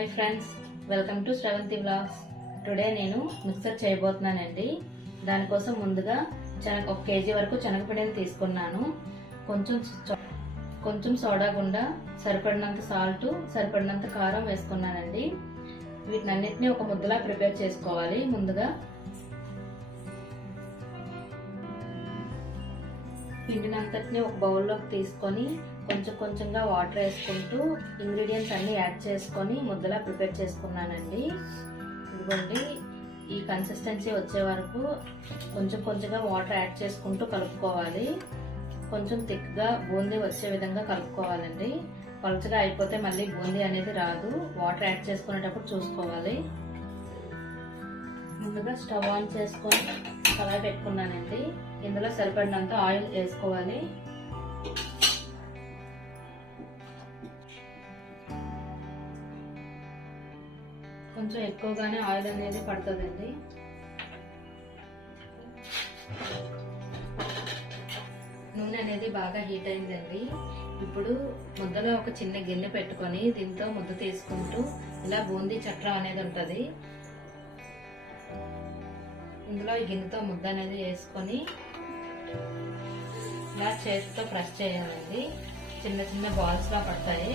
Hi friends welcome to Sravanthi blogs today నేను mixer చేయబోతున్నానండి. దానికోసం ముందుగా శనగ ఒక కేజీ వరకు శనగపిండిని తీసుకున్నాను. కొంచెం కొంచెం సోడా గుండా సరిపడినంత సాల్ట్ సరిపడినంత కారం వేసుకున్నానండి. వీటినన్నిటిని ఒక ముద్దలా ప్రిపేర్ చేసుకోవాలి. ముందుగా పిండినంతటిని ఒక బౌల్లోకి తీసుకొని కొంచెం కొంచెంగా వాటర్ వేసుకుంటూ ఇంగ్రీడియంట్స్ అన్నీ యాడ్ చేసుకొని ముద్దలా ప్రిపేర్ చేసుకున్నానండి. ఇదిగోండి ఈ కన్సిస్టెన్సీ వచ్చే వరకు కొంచెం కొంచెంగా వాటర్ యాడ్ చేసుకుంటూ కలుపుకోవాలి. కొంచెం థిక్గా బూందీ వచ్చే విధంగా కలుపుకోవాలండి. పలుచగా అయిపోతే మళ్ళీ బూందీ అనేది రాదు. వాటర్ యాడ్ చేసుకునేటప్పుడు చూసుకోవాలి. ముందుగా స్టవ్ ఆన్ చేసుకొని కళాయి పెట్టుకున్నానండి. ఇందులో సరిపడినంత ఆయిల్ వేసుకోవాలి. కొంచెం ఎక్కువగానే ఆయిల్ అనేది పడుతుందండి. నూనె అనేది బాగా హీట్ అయిందండి. ఇప్పుడు ముద్దలో ఒక చిన్న గిన్నె పెట్టుకొని దీంతో ముద్ద తీసుకుంటూ ఇలా బూందీ చట్రం అనేది ఉంటుంది. ఇందులో ఈ గిన్నెతో ముద్ద అనేది వేసుకొని ఇలా చేతితో ప్రెస్ చేయాలండి. చిన్న చిన్న బాల్స్లా పడతాయి.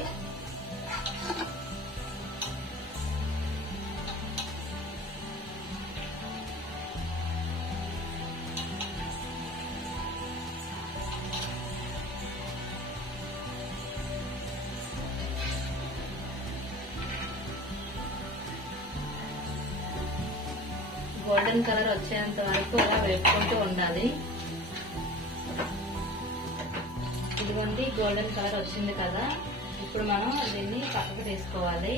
గోల్డెన్ కలర్ వచ్చేంత వరకు అలా వేపుకుంటూ ఉండాలి. ఇదిగోండి గోల్డెన్ కలర్ వచ్చింది కదా. ఇప్పుడు మనం దీన్ని పక్కకు తీసుకోవాలి.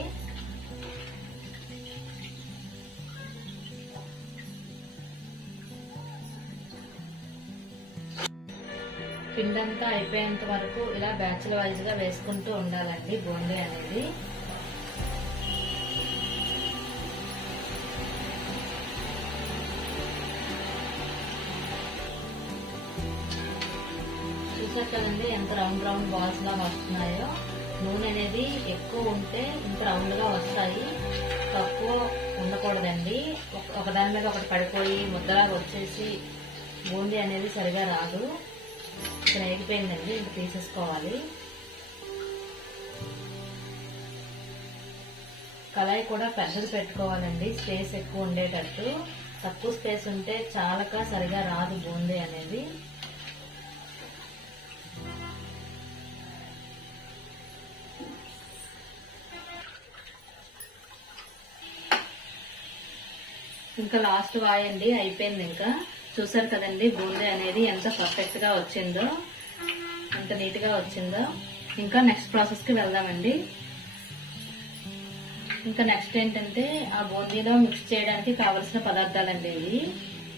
పిండంతా అయిపోయేంత వరకు ఇలా బ్యాచ్ల వైజ్గా వేసుకుంటూ ఉండాలండి బోండీ అనేది. చూసారు కదండి ఎంత రౌండ్ రౌండ్ బాల్స్ లా వస్తున్నాయో. నూనె అనేది ఎక్కువ ఉంటే ఇంత రౌండ్గా వస్తాయి. తక్కువ ఉండకూడదండి. ఒకదాని మీద ఒకటి పడిపోయి ముద్దలాగా వచ్చేసి బూందీ అనేది సరిగా రాదు. ఇక్కడ ఎగిపోయిందండి ఇంక తీసేసుకోవాలి. కళాయి కూడా పెద్దది పెట్టుకోవాలండి స్పేస్ ఎక్కువ ఉండేటట్టు. తక్కువ స్పేస్ ఉంటే చాలక సరిగా రాదు బూందీ అనేది. ఇంకా లాస్ట్ వాయండి అయిపోయింది ఇంకా. చూసారు కదండి బూందీ అనేది ఎంత పర్ఫెక్ట్గా వచ్చిందో. ఎంత నీట్గా వచ్చిందో. ఇంకా నెక్స్ట్ ప్రాసెస్కి వెళ్దామండి. ఇంకా నెక్స్ట్ ఏంటంటే ఆ బూందీలో మిక్స్ చేయడానికి కావలసిన పదార్థాలండి ఇవి.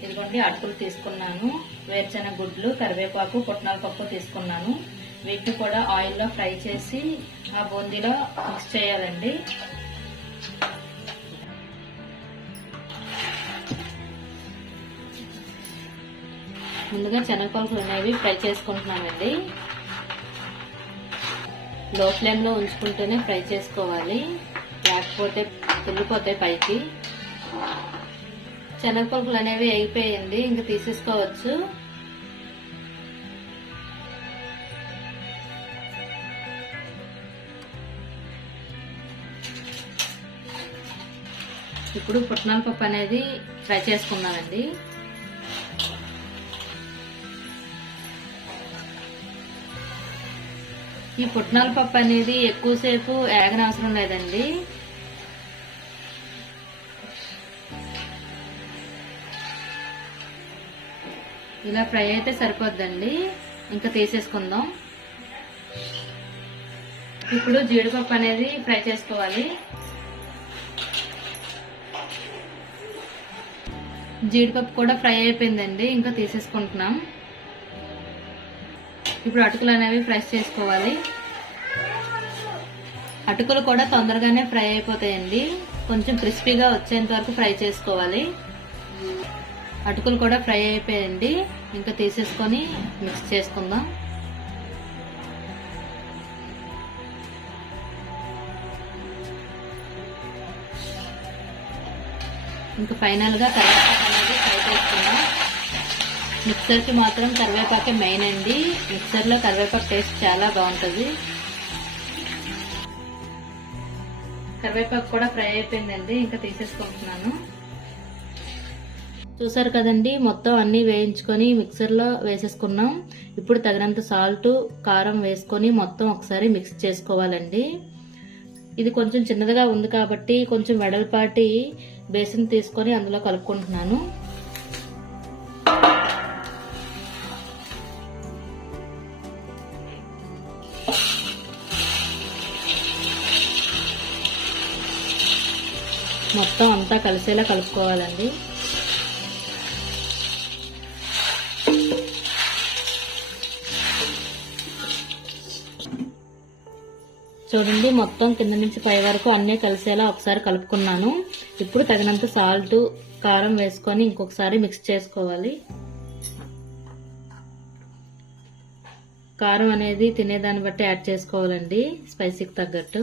ఇదిగోండి అటుకులు తీసుకున్నాను వేరుశెనగ గుడ్లు కరివేపాకు పుట్నాల పప్పు తీసుకున్నాను. వీటిని కూడా ఆయిల్లో ఫ్రై చేసి ఆ బూందీలో మిక్స్ చేయాలండి. ముందుగా శనగపలుకులు అనేవి ఫ్రై చేసుకుంటున్నామండి లో ఫ్లేమ్లో ఉంచుకుంటూనే ఫ్రై చేసుకోవాలి. లేకపోతే కుళ్ళిపోతాయి పైకి. శనగపలుకులు అనేవి అయిపోయింది ఇంకా తీసేసుకోవచ్చు. ఇప్పుడు పుట్నాల పప్పు అనేది ఫ్రై చేసుకున్నానండి ఈ పుట్నాల పప్పు అనేది ఎక్కువసేపు ఏగనవసరం లేదండి. ఇలా ఫ్రై అయితే సరిపోద్దండి. ఇంకా తీసేసుకుందాం. ఇప్పుడు జీడిపప్పు అనేది ఫ్రై చేసుకోవాలి. జీడిపప్పు కూడా ఫ్రై అయిపోయిందండి. ఇంకా తీసేసుకుంటున్నాం. ఇప్పుడు అటుకులు అనేవి ఫ్రై చేసుకోవాలి. అటుకులు కూడా తొందరగానే ఫ్రై అయిపోతాయండి. కొంచెం క్రిస్పీగా వచ్చేంత వరకు ఫ్రై చేసుకోవాలి. అటుకులు కూడా ఫ్రై అయిపోయాయండి. ఇంకా తీసేసుకొని మిక్స్ చేసుకుందాం. ఇంకా ఫైనల్గా కరివేపాకు అనేది ఫ్రై చేసుకుందాం. మిక్సర్కి మాత్రం కరివేపాకే మెయిన్ అండి. మిక్సర్లో కరివేపాకు టేస్ట్ చాలా బాగుంటుంది. కరివేపాకు కూడా ఫ్రై అయిపోయిందండి. ఇంకా తీసేసుకుంటున్నాను. చూసారు కదండి మొత్తం అన్నీ వేయించుకొని మిక్సర్లో వేసేసుకున్నాం. ఇప్పుడు తగినంత సాల్ట్ కారం వేసుకొని మొత్తం ఒకసారి మిక్స్ చేసుకోవాలండి. ఇది కొంచెం చిన్నదిగా ఉంది కాబట్టి కొంచెం వెడల్పాటి బేసిన్ తీసుకొని అందులో కలుపుకుంటున్నాను. మొత్తం అంతా కలిసేలా కలుపుకోవాలండి. చూడండి మొత్తం కింద నుంచి పై వరకు అన్నీ కలిసేలా ఒకసారి కలుపుకున్నాను. ఇప్పుడు తగినంత సాల్ట్ కారం వేసుకొని ఇంకొకసారి మిక్స్ చేసుకోవాలి. కారం అనేది తినేదాన్ని బట్టి యాడ్ చేసుకోవాలండి స్పైసీకి తగ్గట్టు.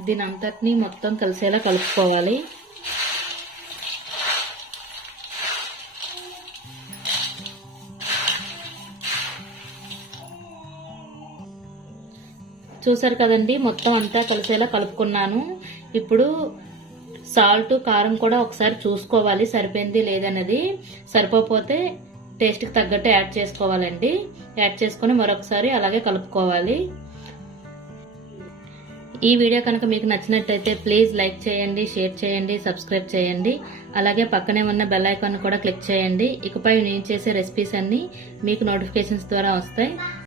దీని అంతటిని మొత్తం కలిసేలా కలుపుకోవాలి. చూసారు కదండి మొత్తం అంతా కలిసేలా కలుపుకున్నాను. ఇప్పుడు సాల్ట్ కారం కూడా ఒకసారి చూసుకోవాలి సరిపోయింది లేదన్నది. సరిపోతే టేస్ట్కి తగ్గట్టు యాడ్ చేసుకోవాలండి. యాడ్ చేసుకొని మరొకసారి అలాగే కలుపుకోవాలి. ఈ వీడియో కనుక మీకు నచ్చినట్టయితే ప్లీజ్ లైక్ చేయండి షేర్ చేయండి సబ్స్క్రైబ్ చేయండి. అలాగే పక్కనే ఉన్న బెల్ ఐకాన్ కూడా క్లిక్ చేయండి. ఇకపై నేను చేసే రెసిపీస్ అన్నీ మీకు నోటిఫికేషన్స్ ద్వారా వస్తాయి.